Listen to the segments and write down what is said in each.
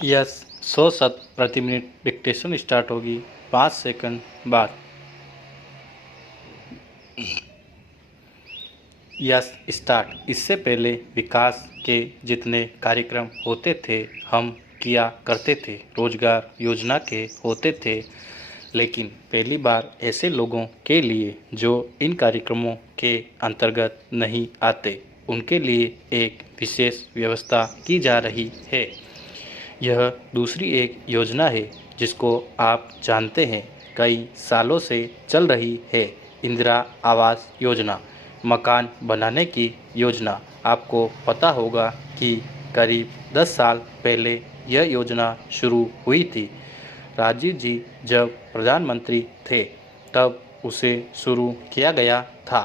Yes 100 शत प्रति minute dictation start होगी 5 सेकंड बाद। Yes start. इससे पहले विकास के जितने कार्यक्रम होते थे हम किया करते थे, रोजगार योजना के होते थे, लेकिन पहली बार ऐसे लोगों के लिए जो इन कार्यक्रमों के अंतर्गत नहीं आते, उनके लिए एक विशेष व्यवस्था की जा रही है। यह दूसरी एक योजना है जिसको आप जानते हैं, कई सालों से चल रही है, इंदिरा आवास योजना, मकान बनाने की योजना। आपको पता होगा कि करीब 10 साल पहले यह योजना शुरू हुई थी। राजीव जी जब प्रधानमंत्री थे तब उसे शुरू किया गया था।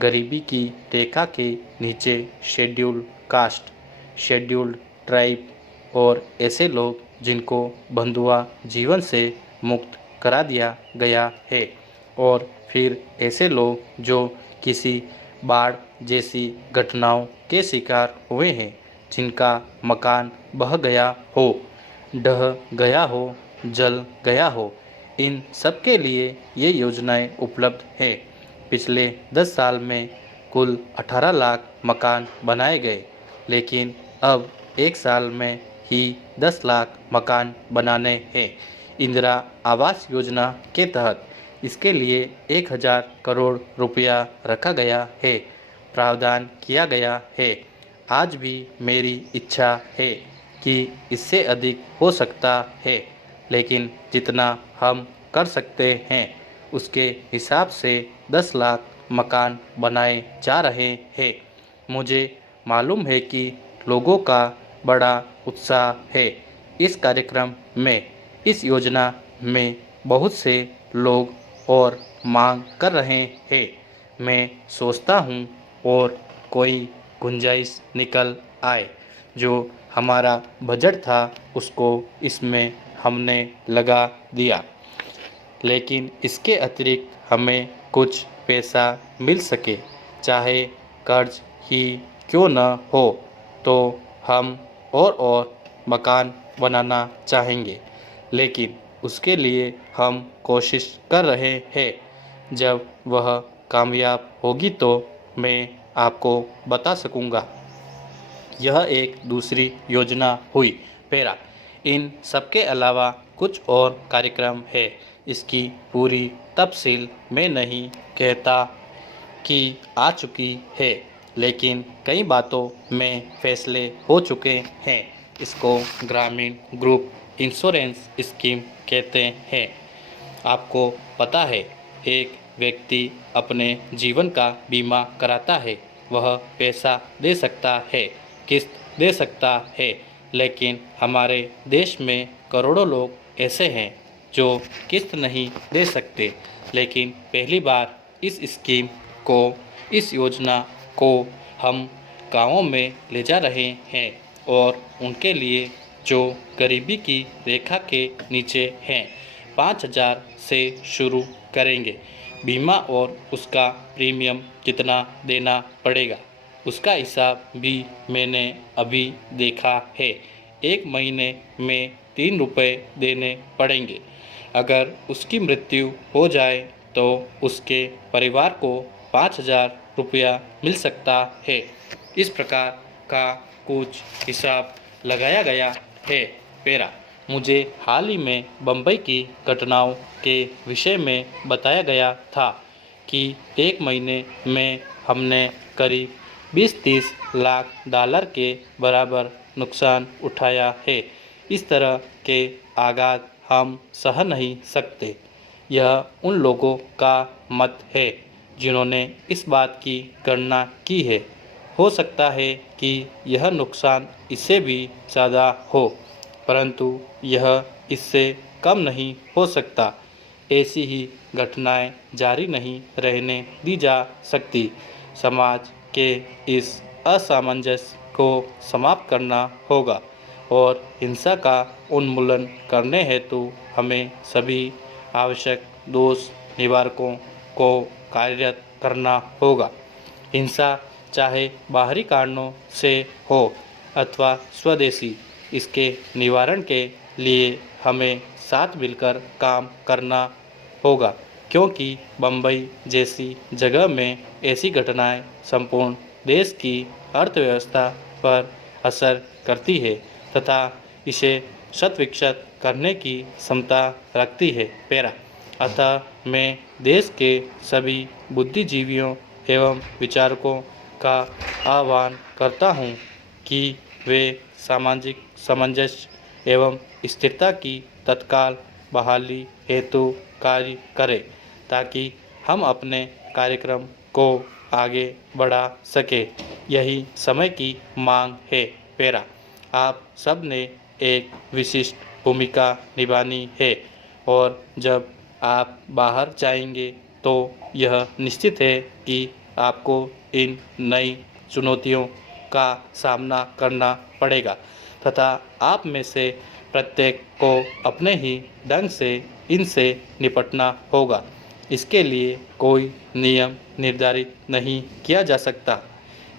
गरीबी की रेखा के नीचे शेड्यूल्ड कास्ट, शेड्यूल्ड ट्राइब और ऐसे लोग जिनको बंधुआ जीवन से मुक्त करा दिया गया है, और फिर ऐसे लोग जो किसी बाढ़ जैसी घटनाओं के शिकार हुए हैं, जिनका मकान बह गया हो, ढह गया हो, जल गया हो, इन सब के लिए ये योजनाएं उपलब्ध है। पिछले 10 साल में कुल 18 लाख मकान बनाए गए, लेकिन अब एक साल में ही 10 लाख मकान बनाने हैं इंदिरा आवास योजना के तहत। इसके लिए 1000 करोड़ रुपया रखा गया है, प्रावधान किया गया है। आज भी मेरी इच्छा है कि इससे अधिक हो सकता है, लेकिन जितना हम कर सकते हैं उसके हिसाब से 10 लाख मकान बनाए जा रहे हैं। मुझे मालूम है कि लोगों का बड़ा उत्साह है इस कार्यक्रम में। इस योजना में बहुत से लोग और मांग कर रहे हैं। मैं सोचता हूँ और कोई गुंजाइश निकल आए। जो हमारा बजट था उसको इसमें हमने लगा दिया, लेकिन इसके अतिरिक्त हमें कुछ पैसा मिल सके, चाहे कर्ज ही क्यों न हो, तो हम और मकान बनाना चाहेंगे। लेकिन उसके लिए हम कोशिश कर रहे हैं। जब वह कामयाब होगी तो मैं आपको बता सकूंगा। यह एक दूसरी योजना हुई। पैरा, इन सबके अलावा कुछ और कार्यक्रम है। इसकी पूरी तफसील मैं नहीं कहता कि आ चुकी है, लेकिन कई बातों में फैसले हो चुके हैं। इसको ग्रामीण ग्रुप इंश्योरेंस स्कीम कहते हैं। आपको पता है, एक व्यक्ति अपने जीवन का बीमा कराता है, वह पैसा दे सकता है, किस्त दे सकता है, लेकिन हमारे देश में करोड़ों लोग ऐसे हैं जो किस्त नहीं दे सकते। लेकिन पहली बार इस योजना को हम गाँवों में ले जा रहे हैं, और उनके लिए जो गरीबी की रेखा के नीचे हैं 5000 से शुरू करेंगे। बीमा और उसका प्रीमियम कितना देना पड़ेगा उसका हिसाब भी मैंने अभी देखा है। 1 महीने में 3 रुपये देने पड़ेंगे। अगर उसकी मृत्यु हो जाए तो उसके परिवार को 5000 रुपया मिल सकता है। इस प्रकार का कुछ हिसाब लगाया गया है। पैरा, मुझे हाल ही में बम्बई की घटनाओं के विषय में बताया गया था कि 1 महीने में हमने करीब 20-30 लाख डॉलर के बराबर नुकसान उठाया है। इस तरह के आघात हम सह नहीं सकते। यह उन लोगों का मत है जिन्होंने इस बात की गणना की है। हो सकता है कि यह नुकसान इससे भी ज़्यादा हो, परंतु यह इससे कम नहीं हो सकता। ऐसी ही घटनाएं जारी नहीं रहने दी जा सकती। समाज के इस असमंजस को समाप्त करना होगा, और हिंसा का उन्मूलन करने हेतु हमें सभी आवश्यक दोष निवारकों को कार्यरत करना होगा। हिंसा चाहे बाहरी कारणों से हो अथवा स्वदेशी, इसके निवारण के लिए हमें साथ मिलकर काम करना होगा, क्योंकि बम्बई जैसी जगह में ऐसी घटनाएं संपूर्ण देश की अर्थव्यवस्था पर असर करती है तथा इसे शत-विकसित करने की क्षमता रखती है। पैरा। अतः मैं देश के सभी बुद्धिजीवियों एवं विचारकों का आह्वान करता हूँ कि वे सामाजिक सामंजस्य एवं स्थिरता की तत्काल बहाली हेतु कार्य करें, ताकि हम अपने कार्यक्रम को आगे बढ़ा सके। यही समय की मांग है। पैरा। आप सब ने एक विशिष्ट भूमिका निभानी है और जब आप बाहर जाएंगे तो यह निश्चित है कि आपको इन नई चुनौतियों का सामना करना पड़ेगा तथा आप में से प्रत्येक को अपने ही ढंग से इनसे निपटना होगा। इसके लिए कोई नियम निर्धारित नहीं किया जा सकता।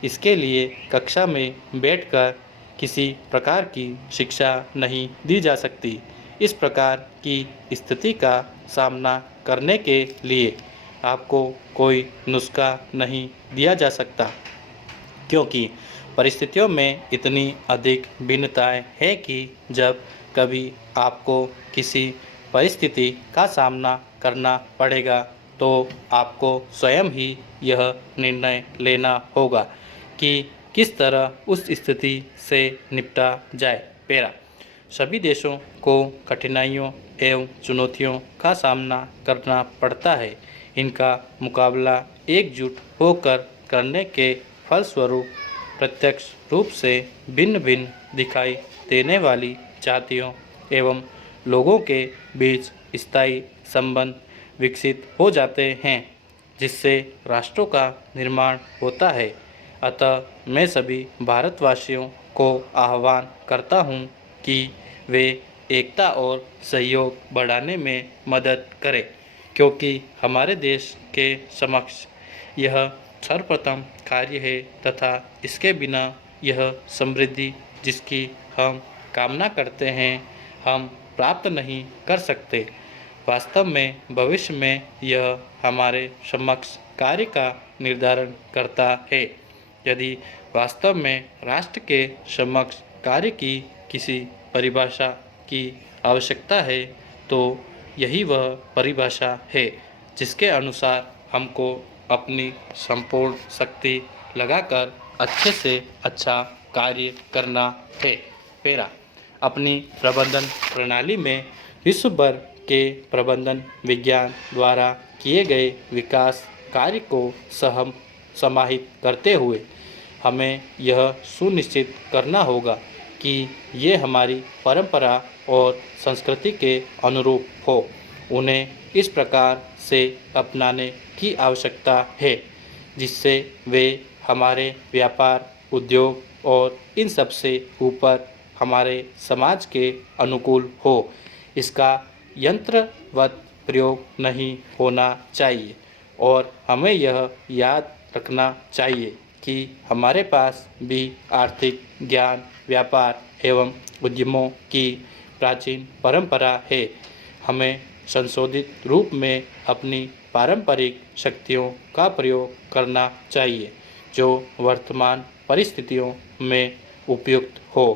इसके लिए कक्षा में बैठकर किसी प्रकार की शिक्षा नहीं दी जा सकती। इस प्रकार की स्थिति का सामना करने के लिए आपको कोई नुस्खा नहीं दिया जा सकता, क्योंकि परिस्थितियों में इतनी अधिक भिन्नताएं हैं कि जब कभी आपको किसी परिस्थिति का सामना करना पड़ेगा तो आपको स्वयं ही यह निर्णय लेना होगा कि किस तरह उस स्थिति से निपटा जाए। पैरा। सभी देशों को कठिनाइयों एवं चुनौतियों का सामना करना पड़ता है। इनका मुकाबला एकजुट होकर करने के फलस्वरूप प्रत्यक्ष रूप से भिन्न भिन्न दिखाई देने वाली जातियों एवं लोगों के बीच स्थायी संबंध विकसित हो जाते हैं, जिससे राष्ट्रों का निर्माण होता है। अतः मैं सभी भारतवासियों को आह्वान करता हूँ कि वे एकता और सहयोग बढ़ाने में मदद करें, क्योंकि हमारे देश के समक्ष यह सर्वप्रथम कार्य है तथा इसके बिना यह समृद्धि जिसकी हम कामना करते हैं हम प्राप्त नहीं कर सकते। वास्तव में भविष्य में यह हमारे समक्ष कार्य का निर्धारण करता है। यदि वास्तव में राष्ट्र के समक्ष कार्य की किसी परिभाषा की आवश्यकता है तो यही वह परिभाषा है जिसके अनुसार हमको अपनी संपूर्ण शक्ति लगाकर अच्छे से अच्छा कार्य करना है। पैरा। अपनी प्रबंधन प्रणाली में विश्व भर के प्रबंधन विज्ञान द्वारा किए गए विकास कार्य को समाहित करते हुए हमें यह सुनिश्चित करना होगा कि ये हमारी परंपरा और संस्कृति के अनुरूप हो। उन्हें इस प्रकार से अपनाने की आवश्यकता है जिससे वे हमारे व्यापार, उद्योग और इन सब से ऊपर हमारे समाज के अनुकूल हो। इसका यंत्रवत प्रयोग नहीं होना चाहिए और हमें यह याद रखना चाहिए कि हमारे पास भी आर्थिक ज्ञान, व्यापार एवं उद्यमों की प्राचीन परंपरा है। हमें संशोधित रूप में अपनी पारंपरिक शक्तियों का प्रयोग करना चाहिए जो वर्तमान परिस्थितियों में उपयुक्त हो,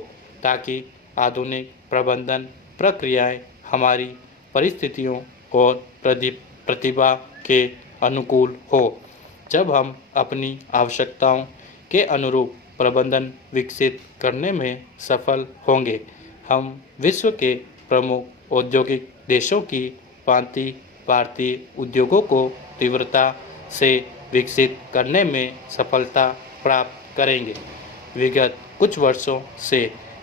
ताकि आधुनिक प्रबंधन प्रक्रियाएं हमारी परिस्थितियों और प्रतिभा के अनुकूल हो। जब हम अपनी आवश्यकताओं के अनुरूप प्रबंधन विकसित करने में सफल होंगे, हम विश्व के प्रमुख औद्योगिक देशों की भांति भारतीय उद्योगों को तीव्रता से विकसित करने में सफलता प्राप्त करेंगे। विगत कुछ वर्षों से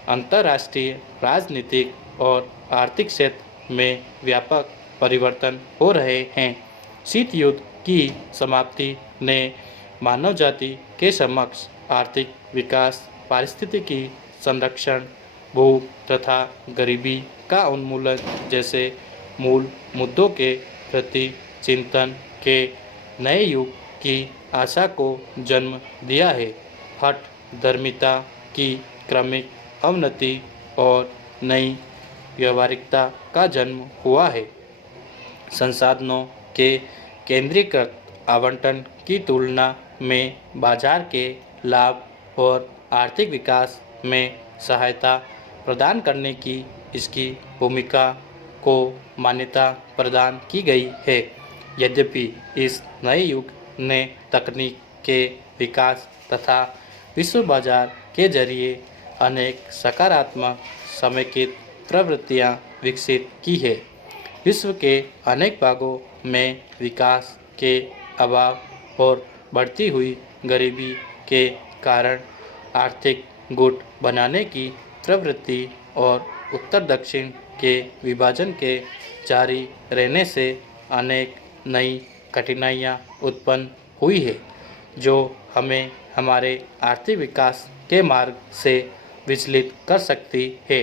अंतर्राष्ट्रीय राजनीतिक और आर्थिक क्षेत्र में व्यापक परिवर्तन हो रहे हैं। शीत युद्ध की समाप्ति ने मानव जाति के समक्ष आर्थिक विकास, पारिस्थितिकी संरक्षण, भूख तथा गरीबी का उन्मूलन जैसे मूल मुद्दों के प्रति चिंतन के नए युग की आशा को जन्म दिया है। हठ धर्मिता की क्रमिक अवनति और नई व्यावहारिकता का जन्म हुआ है। संसाधनों के केंद्रीकृत आवंटन की तुलना में बाजार के लाभ और आर्थिक विकास में सहायता प्रदान करने की इसकी भूमिका को मान्यता प्रदान की गई है। यद्यपि इस नए युग ने तकनीक के विकास तथा विश्व बाजार के जरिए अनेक सकारात्मक समेकित प्रवृत्तियां विकसित की है। विश्व के अनेक भागों में विकास के अभाव और बढ़ती हुई गरीबी के कारण आर्थिक गुट बनाने की प्रवृत्ति और उत्तर दक्षिण के विभाजन के जारी रहने से अनेक नई कठिनाइयां उत्पन्न हुई है, जो हमें हमारे आर्थिक विकास के मार्ग से विचलित कर सकती है।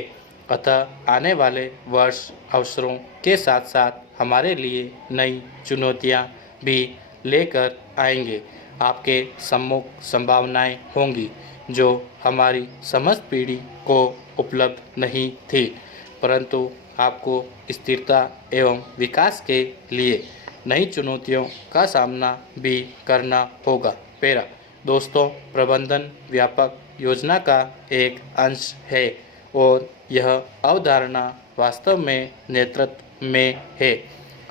अतः आने वाले वर्ष अवसरों के साथ साथ हमारे लिए नई चुनौतियां भी लेकर आएंगे। आपके सम्मुख संभावनाएं होंगी जो हमारी समस्त पीढ़ी को उपलब्ध नहीं थी, परंतु आपको स्थिरता एवं विकास के लिए नई चुनौतियों का सामना भी करना होगा। पैरा दोस्तों, प्रबंधन व्यापक योजना का एक अंश है और यह अवधारणा वास्तव में नेतृत्व में है।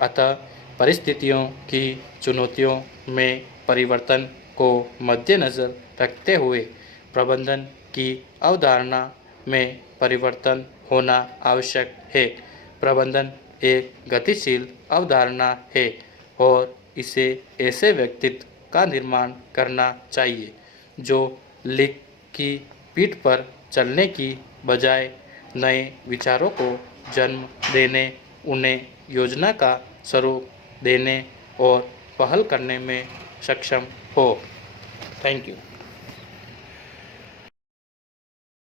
अतः परिस्थितियों की चुनौतियों में परिवर्तन को मद्देनज़र रखते हुए प्रबंधन की अवधारणा में परिवर्तन होना आवश्यक है। प्रबंधन एक गतिशील अवधारणा है और इसे ऐसे व्यक्तित्व का निर्माण करना चाहिए जो लीक की पीठ पर चलने की बजाय नए विचारों को जन्म देने, उन्हें योजना का स्वरूप देने और पहल करने में सक्षम हो। Thank you.